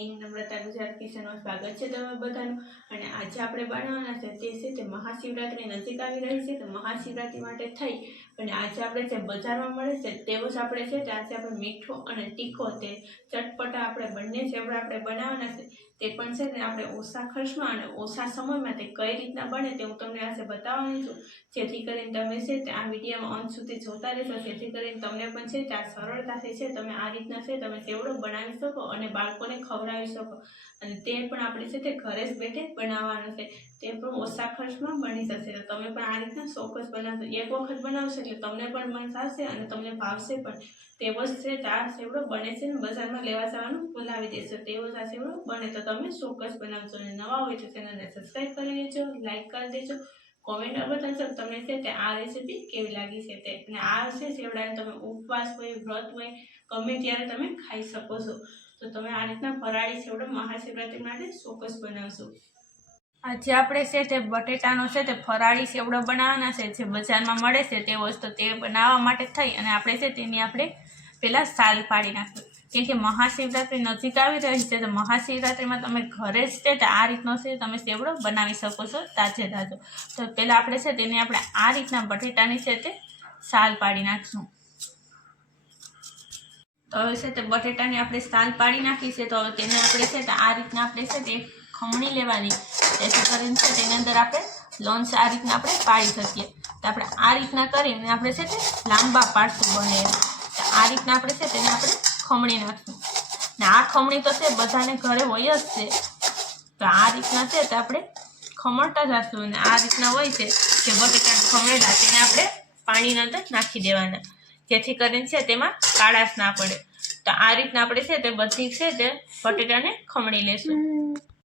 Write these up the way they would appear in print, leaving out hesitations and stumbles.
Morning, નમ્રતા ગુજરાત કિચનમાં સ્વાગત છે તમે બધાનું। અને આજે આપણે બનાવવાના છે તે છે તે મહાશિવરાત્રી નજીક આવી રહી છે, તો મહાશિવરાત્રી માટે થઈ અને આજે આપણે જે બજારમાં મળે છે તેવો જ આપણે છે તે આજે આપણે મીઠો અને તીખો તે ચટપટા આપણે બંને ચેવડા આપણે બનાવવાના છે। તે પણ છે ને આપણે ઓછા ખર્ચમાં અને ઓછા સમયમાં તે કઈ રીતના બને તે હું તમને આજે બતાવવાની છું, જેથી કરીને તમે છે તે આ વિડીયોમાં અંત સુધી જોતા રહેશો, જેથી કરીને તમને પણ છે તે આ સરળતાથી છે તમે આ રીતના છે તમે ચેવડો બનાવી શકો અને બાળકોને ખવડાવી શકો। અને તે પણ આપણે છે તે ઘરે જ બેઠે બનાવવાનું છે, તે પણ ઓછા ખર્ચમાં બની જશે। તો તમે પણ આ રીતના ચોક્કસ બનાવશો, એક વખત બનાવશો એટલે તમને પણ મન થશે અને તમને ભાવશે પણ। તેવો જ છે આ ચેવડો બને છે ને બજારમાં લેવા જવાનું ભૂલાવી દેશો, તેવો જ આ ચેવડો બને તો તમે ચોક્કસ બનાવશો। અને નવા હોય તો ચેનલને સબસ્ક્રાઈબ કરી દેજો, લાઈક કરી દેજો, કોમેન્ટ બતાવશો તમને છે તે આ રેસીપી કેવી લાગી છે તે। અને આ છે ચેવડાને તમે ઉપવાસ હોય, વ્રત હોય, ગમે ત્યારે તમે ખાઈ શકો છો। તો તમે આ રીતના ફરાળી ચેવડો મહાશિવરાત્રી માટે ચોક્કસ બનાવશો। આજે આપણે છે તે બટેટાનો છે તે ફરાળી ચેવડો બનાવવાના છે, જે બજારમાં મળે છે તે વસ્તુ તે બનાવવા માટે થઈ અને આપણે છે તેની આપણે પહેલાં સાલ પાડી નાખીશું, કેમ કે મહાશિવરાત્રી નજીક આવી રહી છે। તો મહાશિવરાત્રીમાં તમે ઘરે જ છે તે આ રીતનો છે તમે ચેવડો બનાવી શકો છો તાજે તાજો। તો પહેલાં આપણે છે તેને આપણે આ રીતના બટેટાની છે તે સાલ પાડી નાખીશું। તો હવે છે તે બટેટાની આપણે સાલ પાડી નાખી છે, તો હવે તેને આપણે છે તે આ રીતના આપણે છે તે ખમણી લેવાની, જેથી કરીને છે તેની અંદર આપણે લોન્સ આ રીતના આપણે પાડી શકીએ। તો આપણે આ રીતના કરીને આપણે છે તે લાંબા પાડશું બને, તો આ રીતના આપણે છે તેને આપણે ખમણી નાખશું। ને આ ખમણી તો છે બધાને ઘરે હોય જ છે, તો આ રીતના છે તો આપણે ખમણતા જશું અને આ રીતના હોય છે કે બટેટા ખમણેલા તેને આપણે પાણીની અંદર નાખી દેવાના, જેથી કરીને છે તેમાં કાળાશ ના પડે। તો આ રીતના આપણે છે તે બધી છે તે બટેટાને ખમણી લેશું।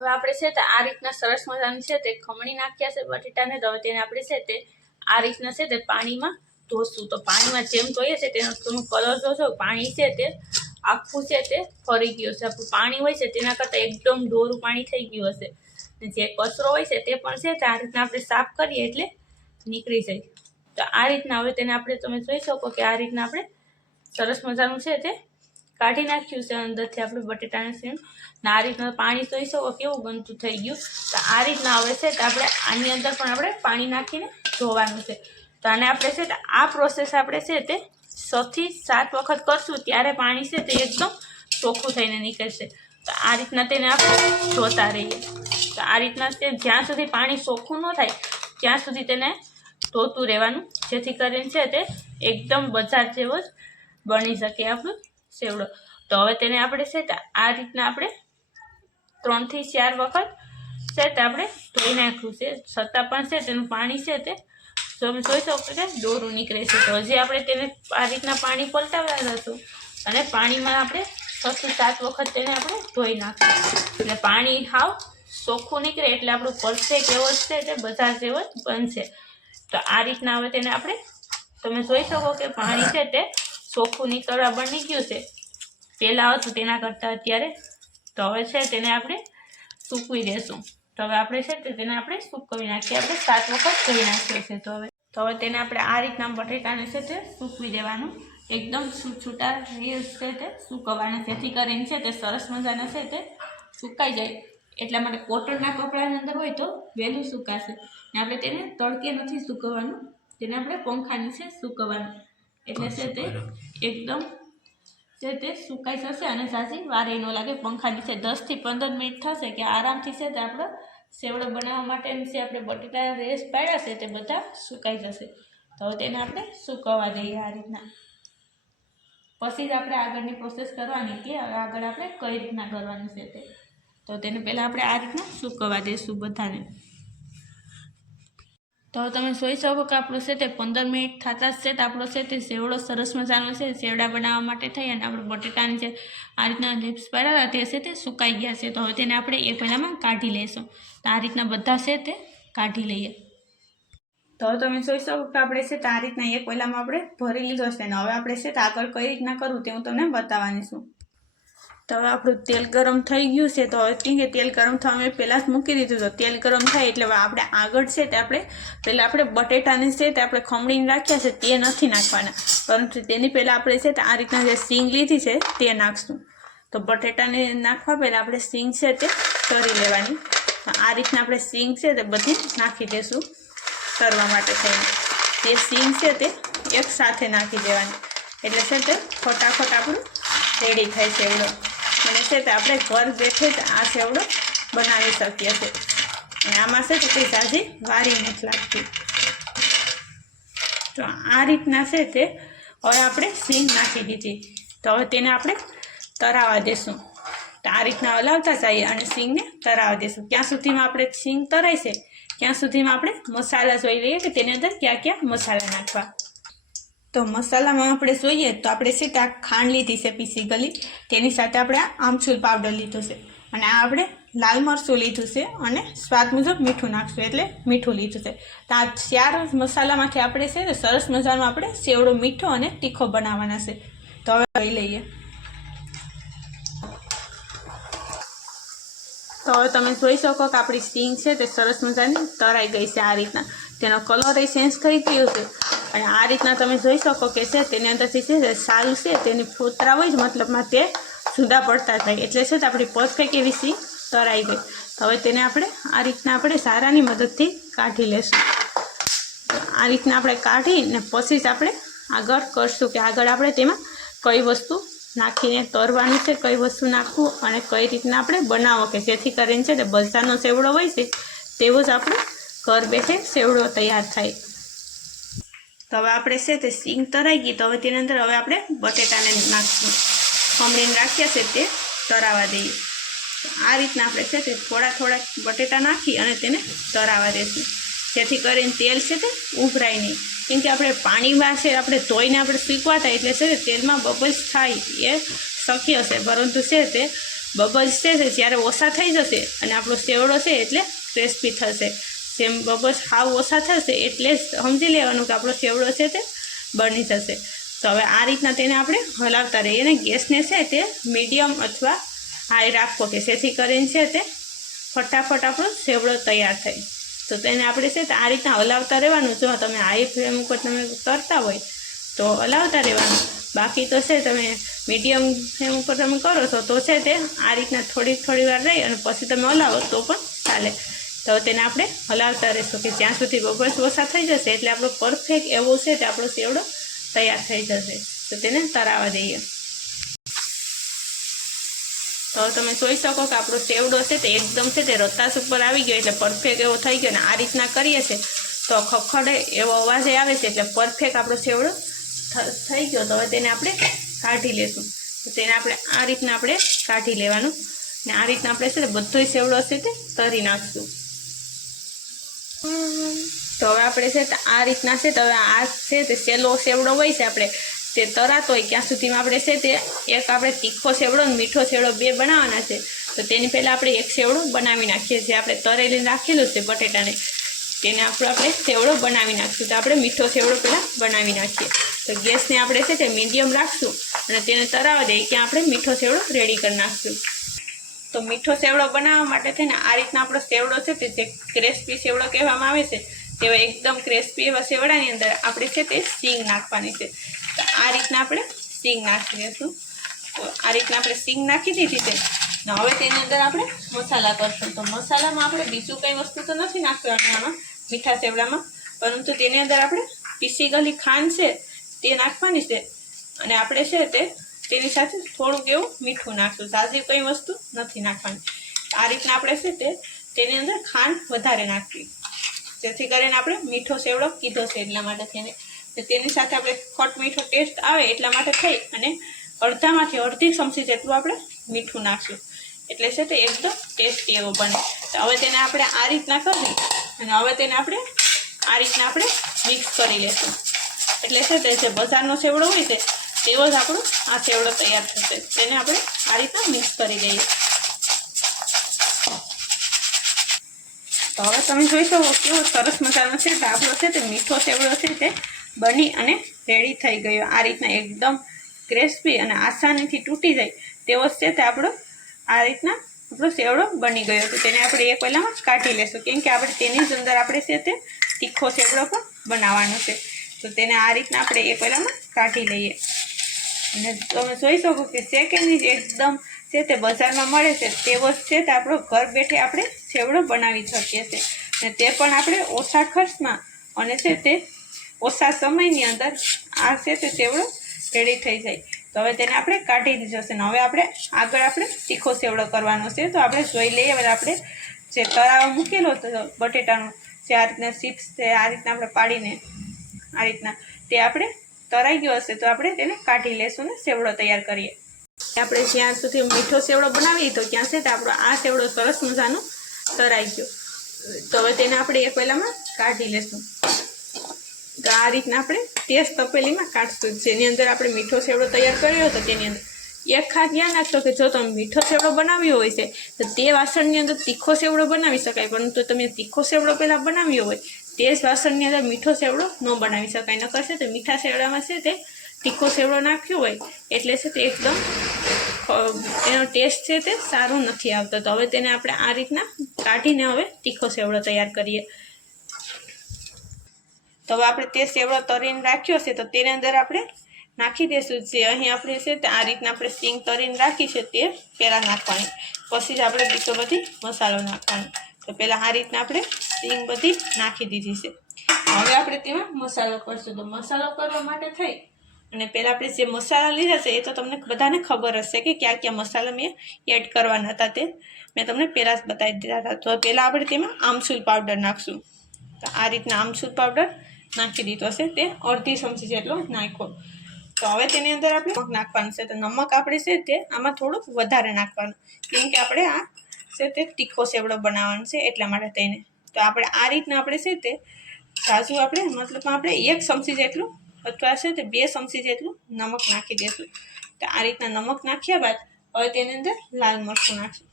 હવે આપણે છે તે આ રીતના સરસ મજાની છે તે ખમણી નાખ્યા છે બટેટાને, તો હવે તેને આપણે છે તે આ રીતના છે તે પાણીમાં ધોશું। તો પાણીમાં જેમ ધોઈએ છે તેનો તમે કલર જોશો, પાણી છે તે આખું છે તે ફરી ગયું છે, આપણું પાણી હોય છે તેના કરતાં એકદમ ડોરું પાણી થઈ ગયું હશે। જે કચરો હોય છે તે પણ છે તે આ રીતના આપણે સાફ કરીએ એટલે નીકળી જાય। તો આ રીતના હવે તેને આપણે તમે જોઈ શકો કે આ રીતના આપણે સરસ મજાનું છે તે કાઢી નાખ્યું છે અંદરથી આપણે બટેટાને સીણ, ને આ રીતના પાણી જોઈ શકો કેવું ગંદુ થઈ ગયું। તો આ રીતના હવે છે તે આપણે આની અંદર પણ આપણે પાણી નાખીને ધોવાનું છે। તો આને આપણે છે તે આ પ્રોસેસ આપણે છે તે 6 થી 7 વખત કરશું, ત્યારે પાણી છે તે એકદમ ચોખ્ખું થઈને નીકળશે। તો આ રીતના તેને આપણે ધોતા રહીએ। તો આ રીતના તે જ્યાં સુધી પાણી ચોખ્ખું ન થાય ત્યાં સુધી તેને ધોતું રહેવાનું, જેથી કરીને છે તે એકદમ બજાર જેવો જ બની શકે આપણું ચેવડો। તો હવે તેને આપણે છે તે આ રીતના આપણે 3 થી 4 વખત છે તે આપણે ધોઈ નાખ્યું છે, છતાં પણ છે તેનું પાણી છે તે તમે જોઈ શકો કે દોરું નીકળે છે। તો હજી આપણે તેને આ રીતના પાણી પલટાવતા જશું અને પાણીમાં આપણે 6 થી 7 વખત તેને આપણે ધોઈ નાખીશું, એટલે પાણી હાવ ચોખ્ખું નીકળે એટલે આપણું પરફેક્ટ એવો જ છે તે બજાર જેવો જ બનશે। તો આ રીતના હવે તેને આપણે તમે જોઈ શકો કે પાણી છે તે ચોખ્ખું નીકળવા બની ગયું છે, પહેલાં હતું તેના કરતાં અત્યારે। તો હવે છે તેને આપણે સૂકવી દેશું। તો હવે આપણે છે તે તેને આપણે સૂકવી નાખીએ, આપણે 7 વખત ધોઈ નાખ્યો છે। તો હવે તેને આપણે આ રીતના બટેટાને છે તે સૂકવી દેવાનું, એકદમ છૂટા છે તે સૂકવવાના, જેથી કરીને છે તે સરસ મજાના છે તે સુકાઈ જાય। એટલા માટે કોટનના કપડાની અંદર હોય તો વહેલું સુકાશે, ને આપણે તેને તડકે નથી સૂકવવાનું, તેને આપણે પંખા નીચે સૂકવવાનું, એટલે છે તે એકદમ છે તે સુકાઈ જશે અને ઝાઝી વારે ન લાગે। પંખા નીચે 10 થી 15 મિનિટ થશે કે આરામથી છે તે આપણો ચેવડો બનાવવા માટે છે આપણે બટેટા રેસ્ટ પાડ્યા છે તે બધા સુકાઈ જશે। તો હવે તેને આપણે સૂકવવા દઈએ આ રીતના, પછી જ આપણે આગળની પ્રોસેસ કરવાની કે આગળ આપણે કઈ રીતના કરવાનું છે તે। તો તેને પહેલાં આપણે આ રીતના સૂકવવા દઈશું બધાને। તો તમે જોઈ શકો કે આપણું છે તે 15 મિનિટ થતા જ છે તો આપણો છે તે ચેવડો સરસ મજાનો છે ચેવડા બનાવવા માટે થઈ અને આપણે બટેટાની જે આ રીતના લીપ્સ પાડ્યા તે છે તે સુકાઈ ગયા છે। તો હવે તેને આપણે એ પહેલાંમાં કાઢી લઈશું। તો આ રીતના બધા છે તે કાઢી લઈએ। તો હવે તમે જોઈ શકો કે આપણે છે તે આ રીતના એક પહેલાંમાં આપણે ભરી લીધો છે, ને હવે આપણે છે તે આગળ કઈ રીતના કરવું તે હું તમને બતાવવાની છું। તો હવે આપણું તેલ ગરમ થઈ ગયું છે, તો હવે કે તેલ ગરમ થવા મેં પહેલાં જ મૂકી દીધું, તો તેલ ગરમ થાય એટલે આપણે આગળ છે તે આપણે પહેલાં આપણે બટેટાની છે તે આપણે ખમણીને રાખ્યા છે તે નથી નાખવાના, પરંતુ તેની પહેલાં આપણે છે તે આ રીતના જે સીંગ લીધી છે તે નાખશું। તો બટેટાને નાખવા પહેલાં આપણે સિંગ છે તે તરી લેવાની. આ રીતના આપણે સિંગ છે તે બધી નાખી દઈશું તરવા માટે થઈને. તે સિંગ છે તે એક સાથે નાખી દેવાની, એટલે છે તે ફટાફટ આપણું રેડી થાય સેવડો. અને છે તે આપણે ઘર બેઠે જ આ સેવડો બનાવી શકીએ છીએ. અને આમાં છે તે કંઈ ઝાઝી વારી નથી લાગતી. તો આ રીતના છે તે હવે આપણે સિંગ નાખી દીધી, તો હવે તેને આપણે તરાવા દેશું. તો આ રીતના હલાવતા જઈએ અને સિંગને તરાવા દેશું. ક્યાં સુધીમાં આપણે સિંગ તરાય છે ત્યાં સુધીમાં આપણે મસાલા જોઈ લઈએ કે તેની અંદર ક્યાં ક્યાં મસાલા નાખવા. તો મસાલામાં આપણે જોઈએ તો આપણે છે તે આ ખાંડ લીધી છે પીસી ગલી, તેની સાથે આપણે આ આમચૂર પાવડર લીધું છે, અને આ આપણે લાલ મરચું લીધું છે, અને સ્વાદ મુજબ મીઠું નાખશું એટલે મીઠું લીધું છે. તો આ 4 મસાલામાંથી આપણે છે સરસ મજાનો આપણે સેવડો મીઠો અને તીખો બનાવવાના છે. તો હવે લઈ લઈએ. તો હવે તમે જોઈ શકો કે આપણી સિંગ છે તે સરસ મજાની તરાઈ ગઈ છે. આ રીતના તેનો કલર એ ચેન્જ કરી ગયો છે, અને આ રીતના તમે જોઈ શકો કે છે તેની અંદરથી છે સાલ છે તેની ફોતરા હોય જ મતલબમાં તે જુદા પડતા થાય, એટલે છે તે આપણી પરફેક્ટ એવી સિંગ તરાઈ ગઈ. તો હવે તેને આપણે આ રીતના આપણે સારાની મદદથી કાઢી લેશું. આ રીતના આપણે કાઢીને પછી જ આપણે આગળ કરશું કે આગળ આપણે તેમાં કઈ વસ્તુ નાખીને તરવાનું છે, કઈ વસ્તુ નાખવું અને કઈ રીતના આપણે બનાવો કે જેથી કરીને છે તે બજારનો સેવડો હોય છે તેવો જ આપણે ઘર બેઠે સેવડો તૈયાર થાય. તો હવે આપણે છે તે સિંગ તરાઈ ગઈ, તો હવે તેની અંદર હવે આપણે બટેટાને નાખશું. ખમણીને રાખ્યા છે તે તરાવા દઈએ. આ રીતના આપણે છે તે થોડા બટેટા નાખી અને તેને તરાવા દઈશું, જેથી કરીને તેલ છે તે ઉભરાય નહીં. કેમ કે આપણે પાણીમાં છે આપણે ધોઈને આપણે સૂકવા થાય એટલે છે તે તેલમાં બબલ્સ થાય એ શક્ય છે, પરંતુ છે તે બબલ્સ છે તે જ્યારે ઓછા થઈ જશે અને આપણો સેવડો છે એટલે ક્રિસ્પી થશે. જેમ બબલ્સ હાવ ઓછા થશે એટલે જ સમજી લેવાનું કે આપણો સેવડો છે તે બની જશે. તો હવે આ રીતના તેને આપણે હલાવતા રહીએ, અને ગેસને છે તે મીડિયમ અથવા હાઈ રાખવો કે જેથી કરીને છે તે ફટાફટ આપણો સેવડો તૈયાર થાય. તો તેને આપણે છે તે આ રીતના હલાવતા રહેવાનું. જો તમે હાઈ ફ્લેમ ઉપર તમે કરતા હોય તો હલાવતા રહેવાનું, બાકી તો છે તમે મીડિયમ ફ્લેમ ઉપર તમે કરો છો તો છે તે આ રીતના થોડી વાર રહી અને પછી તમે હલાવો તો પણ ચાલે. તો તેને આપણે હલાવતા રહીશું કે જ્યાં સુધી બબલ્સ ઓછા થઈ જશે એટલે આપણો પરફેક્ટ એવો છે તે આપણો સેવડો તૈયાર થઈ જશે. તો તેને તરાવા દઈએ. તો તમે જોઈ શકો કે આપણો સેવડો છે તે એકદમ છે તે રતાસ ઉપર આવી ગયો એટલે પરફેક્ટ એવો થઈ ગયો. અને આ રીતના કરીએ છીએ તો ખખડે એવો અવાજ આવે છે એટલે પરફેક્ટ આપણો સેવડો થઈ ગયો. તો હવે તેને આપણે કાઢી લેશું. તો તેને આપણે આ રીતના આપણે કાઢી લેવાનું, ને આ રીતના આપણે છે તે બધોય સેવડો છે તે તરી નાખશું. તો હવે આપણે છે તે આ રીતના છે તો હવે આ છે તે સેલો સેવડો હોય છે આપણે તે તરાતો હોય ત્યાં સુધીમાં આપણે છે તે એક આપણે તીખો સેવડો અને મીઠો સેવડો બે બનાવવાના છે. તો તેની પહેલાં આપણે એક સેવડો બનાવી નાખીએ. જે આપણે તરેલી રાખેલું છે બટેટાને તેને આપણે સેવડો બનાવી નાખીશું. તો આપણે મીઠો સેવડો પહેલાં બનાવી નાખીએ. તો ગેસને આપણે છે તે મીડિયમ રાખશું અને તેને તરાવા દઈએ ત્યાં આપણે મીઠો સેવડો રેડી કરી નાખશું. તો મીઠો સેવડો બનાવવા માટે છે ને આ રીતના આપણો સેવડો છે તે જે ક્રિસ્પી સેવડો કહેવામાં આવે છે તેવા એકદમ ક્રિસ્પી એવા સેવડાની અંદર આપણે છે તે સિંગ નાખવાની છે. તો આ રીતના આપણે સિંગ નાખી દઈશું. તો આ રીતના આપણે સિંગ નાખી દીધી છે. હવે તેની અંદર આપણે મસાલા કરશું. તો મસાલામાં આપણે બીજું કંઈ વસ્તુ તો નથી નાખવાની આમાં મીઠા સેવડામાં, પરંતુ તેની અંદર આપણે પીસી ગયેલી ખાંડ છે તે નાખવાની છે, અને આપણે છે તે તેની સાથે થોડુંક એવું મીઠું નાખશું. તાજી કંઈ વસ્તુ નથી નાખવાની. આ રીતના આપણે છે તે તેની અંદર ખાંડ વધારે નાખવી, જેથી કરીને આપણે મીઠો સેવડો કીધો છે એટલા માટે થઈને. તેની સાથે આપણે ખોટ મીઠો ટેસ્ટ આવે એટલા માટે થઈ અને અડધામાંથી અડધી ચમચી જેટલું આપણે મીઠું નાખશું, એટલે છે તે એકદમ ટેસ્ટી એવો બને. તો હવે તેને આપણે આ રીતના કરી અને હવે તેને આપણે આ રીતના આપણે મિક્સ કરી લઈશું. એટલે છે તે જે બજારનો સેવડો હોય છે તેવો જ આપણો આ સેવડો તૈયાર થશે. તેને આપણે આ રીતના મિક્સ કરી દઈએ. તો હવે તમે જોઈ શકો કેવો સરસ મજાનો છે તો આપણો છે તે મીઠો સેવડો છે તે બની અને રેડી થઈ ગયો. આ રીતના એકદમ ક્રિસ્પી અને આસાનીથી તૂટી જાય તેવો છે તે આપણો આ રીતના આપણો સેવડો બની ગયો. તો તેને આપણે એક પહેલાંમાં કાઢી લેશું, કેમ કે આપણે તેની જ અંદર આપણે છે તે તીખો સેવડો પણ બનાવવાનો છે. તો તેને આ રીતના આપણે એક પહેલાંમાં કાઢી લઈએ. અને તમે જોઈ શકો કે સેકન્ડની જ એકદમ છે તે બજારમાં મળે છે તેવો જ છે તે આપણો ઘર બેઠે આપણે સેવડો બનાવી શકીએ છીએ અને તે પણ આપણે ઓછા ખર્ચમાં અને છે તે ઓછા સમયની અંદર આ છે તે સેવડો રેડી થઈ જાય. તો હવે તેને આપણે કાઢી દીધો છે ને હવે આપણે આગળ આપણે તીખો સેવડો કરવાનો છે. તો આપણે જોઈ લઈએ. હવે આપણે જે તળાવ મૂકેલો હતો બટેટાનો જે આ રીતના ચિપ્સ છે આ રીતના આપણે પાડીને આ રીતના તે આપણે તળાઈ ગયો હશે તો આપણે તેને કાઢી લેશું ને સેવડો તૈયાર કરીએ. આપણે જ્યાં સુધી મીઠો સેવડો બનાવીએ તો ત્યાં છે તે આપણો આ સેવડો સરસ મજાનો તળાઈ ગયો. તો હવે તેને આપણે એક પહેલામાં કાઢી લેશું. તો આ રીતના આપણે તે જ તપેલીમાં કાઢશું જેની અંદર આપણે મીઠો સેવડો તૈયાર કર્યો હતો તેની અંદર. એક ખાસ ધ્યાન રાખજો કે જો તમે મીઠો સેવડો બનાવ્યો હોય છે તો તે વાસણની અંદર તીખો સેવડો બનાવી શકાય, પરંતુ તમે તીખો સેવડો પહેલાં બનાવ્યો હોય તે જ વાસણની અંદર મીઠો સેવડો ન બનાવી શકાય. નકર છે તો મીઠા સેવડામાં છે તે તીખો સેવડો નાખ્યો હોય એટલે છે તે એકદમ એનો ટેસ્ટ છે તે સારો નથી આવતો. તો હવે તેને આપણે આ રીતના કાઢીને હવે તીખો સેવડો તૈયાર કરીએ. તો હવે આપણે તે સેવડો તરીને રાખ્યો છે તો તેની અંદર આપણે નાખી દઈશું. જે અહીં આપણે છે તે આ રીતના આપણે સિંગ તરીને રાખી છે તે પહેલાં નાખવાની, પછી જ આપણે બીજો બધી મસાલો નાખવાનો. તો પહેલાં આ રીતના આપણે સિંગ બધી નાખી દીધી છે. હવે આપણે તેમાં મસાલો કરશું. તો મસાલો કરવા માટે થઈ અને પહેલાં આપણે જે મસાલા લીધા છે એ તો તમને બધાને ખબર હશે કે ક્યાં ક્યાં મસાલા મેં એડ કરવાના હતા તે મેં તમને પહેલાં જ બતાવી દીધા હતા. તો પહેલાં આપણે તેમાં આમચૂર પાવડર નાખશું. તો આ રીતના આમચૂર પાવડર નાખી દીધો છે તે અડધી ચમચી જેટલો નાખ્યો. તો હવે તેની અંદર આપણે નમક નાખવાનું છે. તો નમક આપણે છે તે આમાં થોડુંક વધારે નાખવાનું, કેમ કે આપણે આ છે તે તીખો સેવડો બનાવવાનો છે એટલા માટે થઈને. તો આપણે આ રીતના આપણે છે તે કાજુ આપણે મતલબ આપણે 1 ચમચી જેટલું અથવા છે તે 2 ચમચી જેટલું નમક નાખી દઈશું. તો આ રીતના નમક નાખ્યા બાદ હવે તેની અંદર લાલ મરચું નાખશું.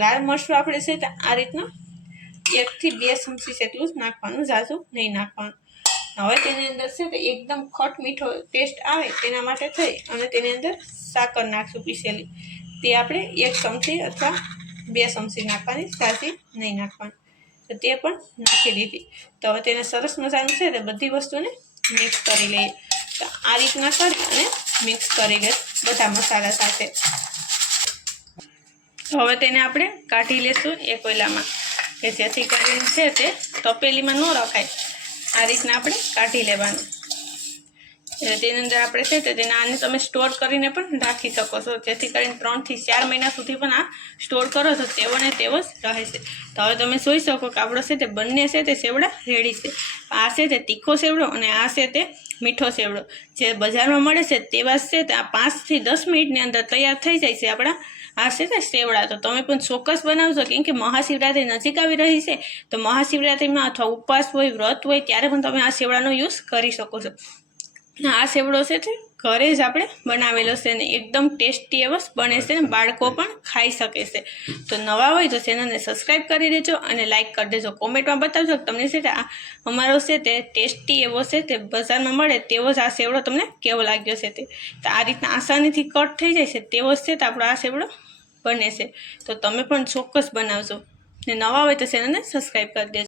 લાલ મરચું આપણે છે તે આ રીતના 1 થી 2 ચમચી જેટલું જ નાખવાનું, ઝાઝું નહીં નાખવાનું. હવે તેની અંદર છે તે એકદમ ખટ મીઠો ટેસ્ટ આવે તેના માટે થઈ અને તેની અંદર સાકર નાખશું પીસેલી. તે આપણે 1 ચમચી અથવા 2 ચમચી નાખવાની, ઝાઝી નહીં નાખવાની. તો તે પણ નાખી દીધી. તો હવે તેને સરસ મજાનું છે તે બધી વસ્તુને મિક્સ કરી લઈએ. તો આ રીતના કરી અને મિક્સ કરી લઈએ બધા મસાલા સાથે. તો હવે તેને આપણે કાઢી લેશું એક કોયલામાં કે જેથી કરીને છે તે તપેલીમાં ન રખાય. આ રીતના આપણે કાઢી લેવાનું. તેની અંદર આપણે છે તે તેને આને તમે સ્ટોર કરીને પણ રાખી શકો છો, જેથી કરીને 3 થી 4 મહિના સુધી પણ આ સ્ટોર કરો તો તેવો ને તેવો જ રહે છે. તો હવે તમે જોઈ શકો કે આપણો છે તે બંને છે તે સેવડા રેડી છે. આ છે તે તીખો સેવડો અને આ છે તે મીઠો સેવડો. જે બજારમાં મળે છે તેવા છે તે આ 5 થી 10 મિનિટની અંદર તૈયાર થઈ જાય છે આપણા આ છે તે સેવડા. તો તમે પણ ચોક્કસ બનાવશો, કેમ કે મહાશિવરાત્રિ નજીક આવી રહી છે. તો મહાશિવરાત્રિમાં અથવા ઉપવાસ હોય, વ્રત હોય ત્યારે પણ તમે આ સેવડાનો યુઝ કરી શકો છો. આ સેવડો છે તે ઘરે જ આપણે બનાવેલો છે ને એકદમ ટેસ્ટી એવો બને છે ને બાળકો પણ ખાઈ શકે છે. તો નવા હોય તો ચેનલને સબસ્ક્રાઈબ કરી દેજો અને લાઇક કરી દેજો. કોમેન્ટમાં બતાવજો કે તમને છે તે આ અમારો છે તે ટેસ્ટી એવો છે તે બજારમાં મળે તેવો જ આ સેવડો તમને કેવો લાગ્યો છે તે. તો આ રીતના આસાનીથી કટ થઈ જાય છે તેવો જ છે તો આપણો આ સેવડો બને છે. તો તમે પણ ચોક્કસ બનાવજો ને નવા હોય તો ચેનલને સબસ્ક્રાઈબ કરી દેજો.